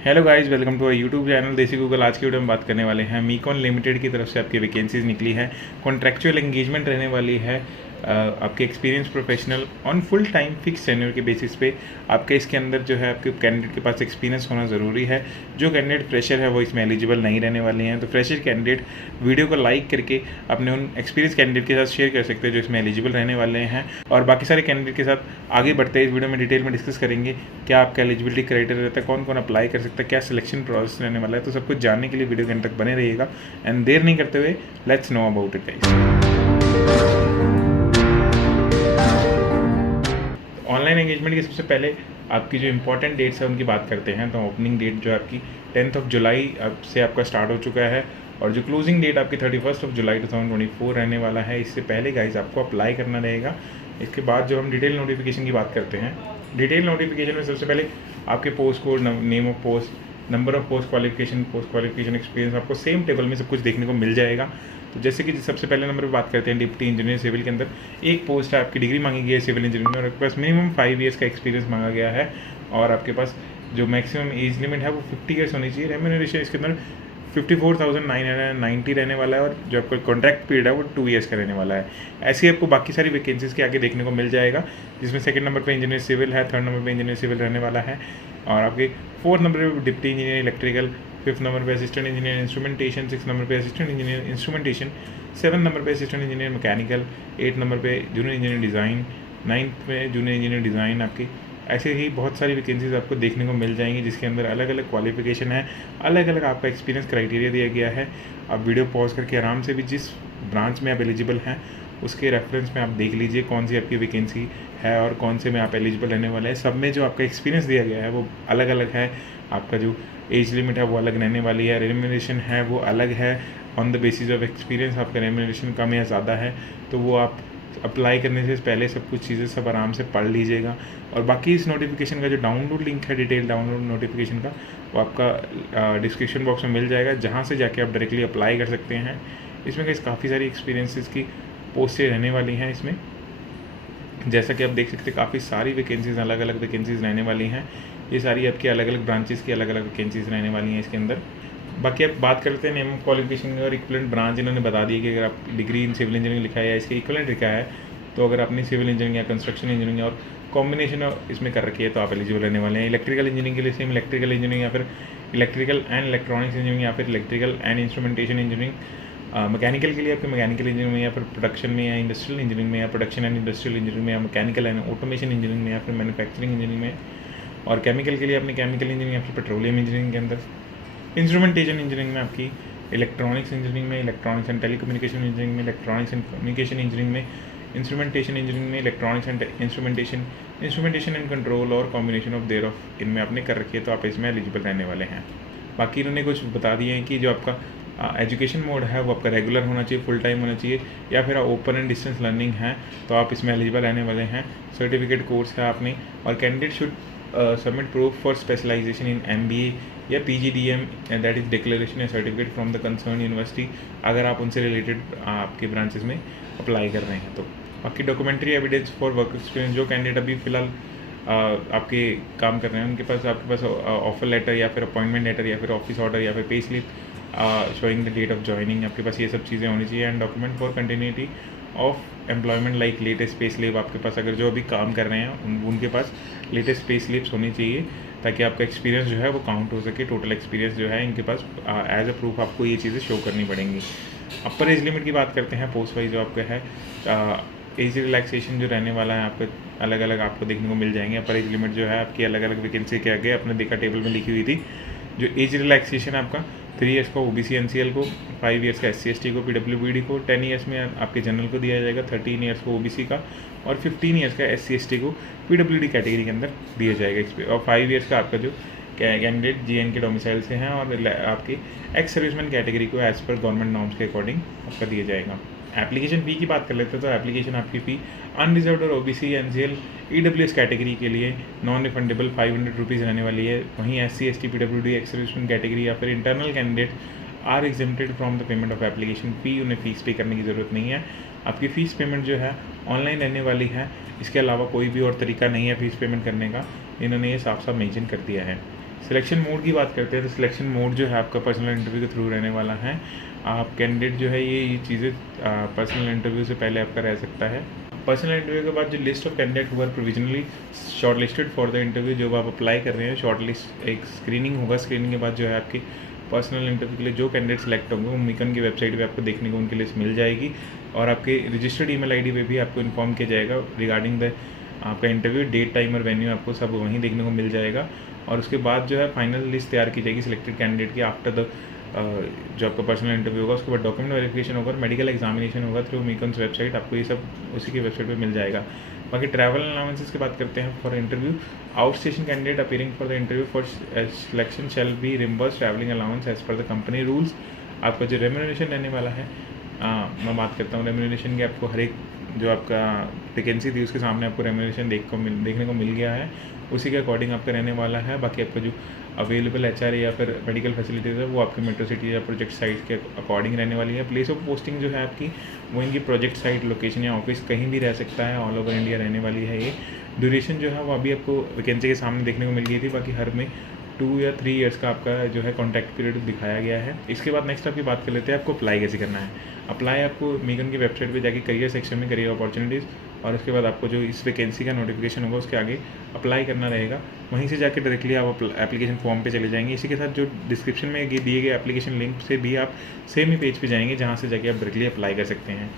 Hello guys, welcome to YouTube channel Desi Google. आज की video में बात करने वाले हैं मीकॉन लिमिटेड की तरफ से आपकी वैकेंसीज निकली है। कॉन्ट्रैक्चुअल एंगेजमेंट रहने वाली है। आपके experience professional on full time fix tenure के बेसिस पे आपके इसके अंदर जो है आपके कैंडिडेट के पास एक्सपीरियंस होना ज़रूरी है। जो कैंडिडेट फ्रेशर है वो इसमें एलिजिबल नहीं रहने वाले हैं। तो फ्रेशर कैंडिडेट वीडियो को लाइक करके अपने उन एक्सपीरियंस कैंडिडेट के साथ शेयर कर सकते हैं जो इसमें एलिजिबल रहने वाले हैं। और बाकी सारे कैंडिडेट के साथ आगे बढ़ते हैं इस वीडियो में डिटेल में डिस्कस करेंगे क्या आपका एलिजिबिलिटी क्राइटेरिया रहता है, कौन कौन अप्लाई कर सकता है, क्या सिलेक्शन प्रोसेस रहने वाला है। तो सब कुछ जानने के लिए वीडियो के अंत तक बने रहिएगा। एंड देर नहीं करते हुए let's know about it guys. Online engagement के सबसे पहले आपकी जो इंपॉर्टेंट डेट्स है उनकी बात करते हैं। तो ओपनिंग डेट जो आपकी 10 जुलाई से आपका स्टार्ट हो चुका है और जो क्लोजिंग डेट आपकी 31 जुलाई 2024 रहने वाला है। इससे पहले गाइस आपको अप्लाई करना रहेगा। इसके बाद जब हम डिटेल नोटिफिकेशन की बात करते हैं, डिटेल नोटिफिकेशन में सबसे पहले आपके post code, name of post, number of post qualification experience आपको सेम टेबल में सब कुछ देखने को मिल जाएगा। तो जैसे कि सबसे पहले नंबर पे बात करते हैं डिप्टी इंजीनियर सिविल के अंदर एक पोस्ट है, आपकी डिग्री मांगी गई है सिविल इंजीनियरिंग में और आपके पास मिनिमम 5 ईयर्स का एक्सपीरियंस मांगा गया है और आपके पास जो मैक्सिमम एज लिमिट है वो 50 ईयर्स होनी चाहिए। रेम्यूनरेशन इसके अंदर 54,990 रहने वाला है और जो आपका कॉन्ट्रैक्ट पीरियड है वो 2 ईयर्स का रहने वाला है। ऐसे ही आपको बाकी सारी वैकेंसीज के आगे देखने को मिल जाएगा, जिसमें सेकंड नंबर पे इंजीनियर सिविल है, थर्ड नंबर पे इंजीनियर सिविल रहने वाला है और आपके फोर्थ नंबर पे deputy engineer electrical, fifth number पे assistant engineer instrumentation, six number पे assistant engineer instrumentation, seven number पे assistant engineer mechanical, eight number पे जूनियर इंजीनियर डिज़ाइन, नाइन्थ में जूनियर इंजीनियर डिज़ाइन। आपकी ऐसे ही बहुत सारी वैकेंसीज आपको देखने को मिल जाएंगी जिसके अंदर अलग अलग क्वालिफिकेशन है, अलग अलग आपका एक्सपीरियंस क्राइटेरिया दिया गया है। आप वीडियो पॉज करके आराम से भी जिस ब्रांच में आप एलिजिबल हैं उसके रेफरेंस में आप देख लीजिए कौन सी आपकी वैकेंसी है और कौन से में आप एलिजिबल रहने वाले हैं। सब में जो आपका एक्सपीरियंस दिया गया है वो अलग अलग है। आपका जो एज लिमिट है वो अलग रहने वाली है, रेम्यूनरेशन है वो अलग है। On the basis of experience आपका रेम्यूनरेशन कम या ज़्यादा है, तो वो आप अप्लाई करने से पहले सब कुछ चीज़ें सब आराम से पढ़ लीजिएगा। और बाकी इस नोटिफिकेशन का जो डाउनलोड लिंक है, डिटेल डाउनलोड नोटिफिकेशन का, वो आपका डिस्क्रिप्शन बॉक्स में मिल जाएगा, जहाँ से जाके आप डायरेक्टली अप्लाई कर सकते हैं। इसमें काफ़ी सारी एक्सपीरियंसेस की पोस्टें रहने वाली हैं। इसमें जैसा कि आप देख सकते हैं काफ़ी सारी वैकेंसीज, अलग अलग वैकेंसीज रहने वाली हैं। ये सारी आपकी अलग अलग ब्रांचेस की अलग अलग वैकेंसीज रहने वाली हैं इसके अंदर। बाकी आप बात करते हैं नेम ऑफ क्वालिफिकेशन और इक्वलेंट ब्रांच इन्होंने बता दी है कि अगर आप डिग्री इन सिविल इंजीनियरिंग लिखा है या इसके इक्वलेंट लिखा है, तो अगर आपने सिविल इंजीनियरिंग या कंस्ट्रक्शन इंजीनियरिंग और कॉम्बिनेशन इसमें कर रखी है तो आप एलिजिबल रहने वाले हैं। इलेक्ट्रिकल इंजीनियरिंग के लिए सेम इलेक्ट्रिकल इंजीनियरिंग या फिर इलेक्ट्रिकल एंड इलेक्ट्रॉनिक्स इंजीनियरिंग या फिर electrical and instrumentation engineering. Mechanical के लिए आपके मैकेनिकल इंजीनियरिंग में या फिर प्रोडक्शन में या इंडस्ट्रियल इंजीनियरिंग में या प्रोडक्शन एंड इंडस्ट्रियल इंजीनियरिंग में या मैकेनिकल एंड ऑटोमेशन इंजीनियरिंग में या फिर मैन्युफैक्चरिंग इंजीनियरिंग में। और केमिकल के लिए अपनी केमिकल इंजीनियरिंग या फिर पेट्रोलियम इंजीनियरिंग के अंदर। इंस्ट्रूमेंटेशन इंजीनियरिंग में आपकी इलेक्ट्रॉनिक्स इंजीनियरिंग में, इलेक्ट्रॉनिक्स एंड टेलीकम्युनिकेशन इंजीनियरिंग में, इलेक्ट्रॉनिक्स एंड कम्युनिकेशन इंजीनियरिंग में, इंस्ट्रूमेंटेशन इंजीनियरिंग में, electronics and instrumentation and control और कॉम्बिनेशन ऑफ देयर ऑफ इनमें आपने कर रखी है तो आप इसमें एलिजिबल रहने वाले हैं। बाकी इन्होंने कुछ बता दिए हैं कि जो आपका एजुकेशन मोड है वो आपका रेगुलर होना चाहिए, फुल टाइम होना चाहिए या फिर ओपन एंड डिस्टेंस लर्निंग है तो आप इसमें एलिजिबल रहने वाले हैं। सर्टिफिकेट कोर्स है आपने और candidate should submit proof for specialization in MBA या PGDM दैट इज डिक्लेरेशन या certificate from the concern university, अगर आप उनसे रिलेटेड आपके ब्रांचेस में अप्लाई कर रहे हैं तो। बाकी documentary evidence for work experience, जो कैंडिडेट अभी फिलहाल आपके काम कर रहे हैं उनके पास आपके पास ऑफर लेटर या फिर अपॉइंटमेंट लेटर या फिर ऑफिस ऑर्डर या फिर pay slip showing the date of joining, आपके पास ये सब चीज़ें होनी चाहिए। And document for continuity of employment like latest pay slip, आपके पास अगर जो अभी काम कर रहे हैं उनके पास लेटेस्ट पे स्लिप्स होनी चाहिए ताकि आपका एक्सपीरियंस जो है वो काउंट हो सके। टोटल एक्सपीरियंस जो है इनके पास एज अ प्रूफ आपको ये चीज़ें शो करनी पड़ेंगी। अपर एज लिमिट की बात करते हैं, पोस्ट वाइज जो आपका है एज रिलैक्सेशन जो रहने वाला है आपका अलग अलग आपको देखने को मिल जाएंगे। अपर एज लिमिट जो है आपकी अलग अलग वैकेंसी के आगे आपने देखा टेबल में लिखी हुई थी। जो एज रिलैक्सेशन आपका 3 ईयर्स का OBC NCL को, 5 ईयर्स का SC/ST को, PWBD को, 10 ईयर्स में आपके जनरल को दिया जाएगा, 13 ईयर्स को OBC का और 15 ईयर्स का SC/ST को PWD कैटेगरी के अंदर दिया जाएगा। और 5 ईयर्स का आपका जो कैंडिडेट GN के डोमिसाइल से हैं और आपके एक्स सर्विसमैन कैटेगरी को एज पर गवर्नमेंट नॉर्म्स के अकॉर्डिंग आपका दिया जाएगा। एप्लीकेशन फ़ी की बात कर लेते हैं तो एप्लीकेशन आपकी फ़ी अनरिजर्व्ड और OBC NCL EWS कैटेगरी के लिए नॉन रिफंडेबल 500 रुपीज़ रहने वाली है। वहीं SC/ST PWD ex serviceman category या फिर internal candidate are exempted from the payment of application fee, उन्हें फ़ीस पे करने की ज़रूरत नहीं है। आपकी फ़ीस पेमेंट जो है ऑनलाइन रहने वाली है, इसके अलावा कोई भी और तरीका नहीं है फ़ीस पेमेंट करने का, इन्होंने ये साफ साफ मेंशन कर दिया है। सिलेक्शन मोड की बात करते हैं तो सिलेक्शन मोड जो है आपका पर्सनल इंटरव्यू के थ्रू रहने वाला है। आप कैंडिडेट जो है ये चीज़ें पर्सनल इंटरव्यू से पहले आपका रह सकता है। पर्सनल इंटरव्यू के बाद जो लिस्ट ऑफ कैंडिडेट हुआ provisionally short listed for the interview, जो आप अप्लाई कर रहे हैं शॉर्ट लिस्ट, एक स्क्रीनिंग होगा। स्क्रीनिंग के बाद जो है आपकी पर्सनल इंटरव्यू के लिए जो कैंडिडेट सेलेक्ट होंगे वो मिकन की वेबसाइट पे आपको देखने को उनकी लिस्ट मिल जाएगी, और आपके रजिस्टर्ड ईमेल आईडी पे भी आपको इन्फॉर्म किया जाएगा रिगार्डिंग द आपका इंटरव्यू डेट, टाइम और वेन्यू, आपको सब वहीं देखने को मिल जाएगा। और उसके बाद जो है फाइनल लिस्ट तैयार की जाएगी सिलेक्टेड कैंडिडेट की आफ्टर द जो आपका पर्सनल इंटरव्यू होगा। उसके बाद डॉक्यूमेंट वेरिफिकेशन होगा और मेडिकल एग्जामिनेशन होगा थ्रू मिकन्स वेबसाइट। आपको ये सब उसी की वेबसाइट पे मिल जाएगा। बाकी ट्रैवल अलाउंसेस की बात करते हैं for interview. Out station candidate appearing for the interview for selection shall be reimburse travelling allowance as per the company rules. आपका जो रेम्यूनरेशन रहने वाला है, मैं बात करता हूँ रेम्यूनरेशन की। आपको हर एक जो आपका वैकेंसी थी उसके सामने आपको रेम्यूनरेशन देखने को मिल गया है, उसी के अकॉर्डिंग आपका रहने वाला है। बाकी आपका जो अवेलेबल HR या फिर मेडिकल फैसिलिटीज़ है वो आपके मेट्रो सिटी या प्रोजेक्ट साइट के अकॉर्डिंग रहने वाली है। प्लेस ऑफ पोस्टिंग जो है आपकी वो इनकी प्रोजेक्ट साइट, लोकेशन या ऑफिस कहीं भी रह सकता है, ऑल ओवर इंडिया रहने वाली है ये। ड्यूरेशन जो है वो अभी आपको वैकेंसी के सामने देखने को मिल गई थी। बाकी हर में 2 या 3 ईयर्स का आपका जो है कॉन्टैक्ट पीरियड दिखाया गया है। इसके बाद नेक्स्ट आपकी बात कर लेते हैं आपको अप्लाई कैसे करना है। अप्लाई आपको मिकन की वेबसाइट पे जाके करियर सेक्शन में करियर अपॉर्चुनिटीज़, और उसके बाद आपको जो इस वैकेंसी का नोटिफिकेशन होगा उसके आगे अप्लाई करना रहेगा। वहीं से जाके डायरेक्टली आप एप्लीकेशन फॉर्म पे चले जाएंगे। इसी के साथ जो डिस्क्रिप्शन में दिए गए एप्लीकेशन लिंक से भी आप सेम ही पेज पे जाएंगे जहाँ से जाके आप डायरेक्टली अप्लाई कर सकते हैं।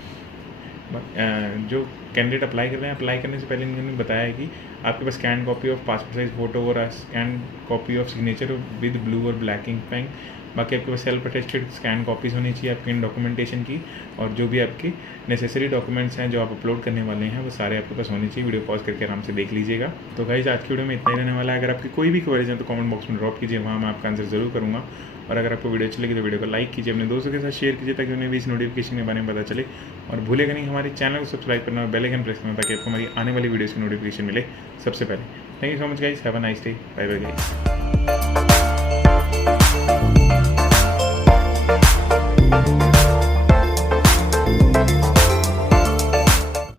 जो कैंडिडेट अप्लाई कर रहे हैं, अप्लाई करने से पहले इन्होंने बताया है कि आपके पास scan copy of passport size photo और scan copy of signature with blue और ब्लैक इंक पेन। बाकी आपके पास सेल्फ अटेस्टेड स्कैन कॉपीज़ होनी चाहिए आपकी इन डॉक्यूमेंटेशन की, और जो भी आपके नेसेसरी डॉक्यूमेंट्स हैं जो आप अपलोड करने वाले हैं वो सारे आपके पास होने चाहिए। वीडियो पॉज करके आराम से देख लीजिएगा। तो गाइस आज की वीडियो में इतना ही रहने वाला है। अगर आपकी कोई भी क्वेरीज है तो कमेंट बॉक्स में ड्रॉप कीजिए, वहाँ मैं आपका आंसर जरूर करूँगा। और अगर आपको वीडियो अच्छी लगी तो वीडियो को लाइक कीजिए, अपने दोस्तों के साथ शेयर कीजिए ताकि उन्हें भी इस नोटिफिकेशन के बारे में पता चले। और भूलेगा नहीं हमारे चैनल को सब्सक्राइब करना और बेल आइकन प्रेस करना ताकि आपको हमारी आने वाली वीडियोज़ की नोटिफिकेशन मिले सबसे पहले। Thank you so much guys, have a nice day, bye bye guys.